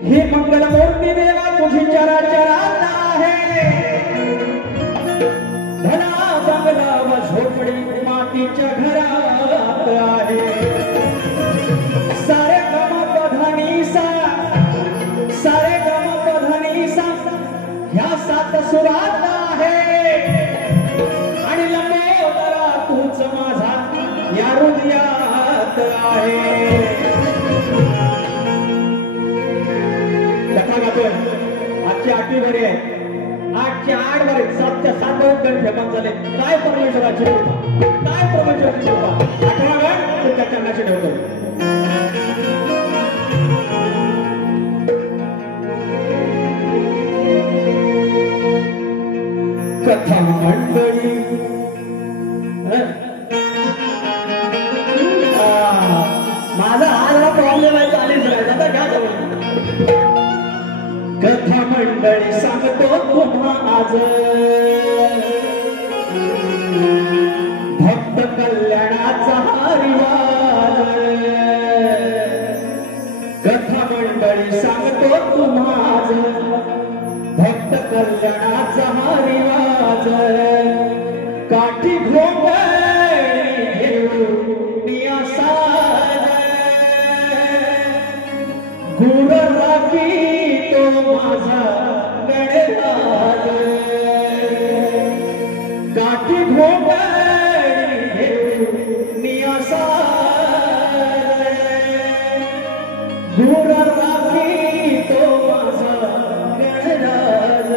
हे मंगलमूर्ती देवा तुझी चराचरात आहे धना बंगला व झोपडी मातीच्या घरात आहे सारे गम पधनीसा ह्या सात सुरात आहे आणि लंबोदरा तूच माझा या हृदयात आहे आजची 8वी भरी आहे 8च्या 8 भरी 7च्या 7 गण फेमस झाले काय परमेश्वराची कृपा काय परमेश्वराची कृपा 8वा गण तुमच्या चरणाशी ठेवतो कथा मंडळी माझा हा प्रॉब्लेम आहे चालेल आता काय कथा मंडळी सांगतो तुम्हा आज भक्त कल्याणाचा हा रिवाज कथा मंडळी सांगतो तुम्हा आज भक्त कल्याणाचा हा रिवाज काठी घोंगडी घेऊन साज गुर राखी तो माझा गणराज काठी घोंगडी घेऊन साज गुर राखी तो माझा गणराज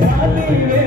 झाली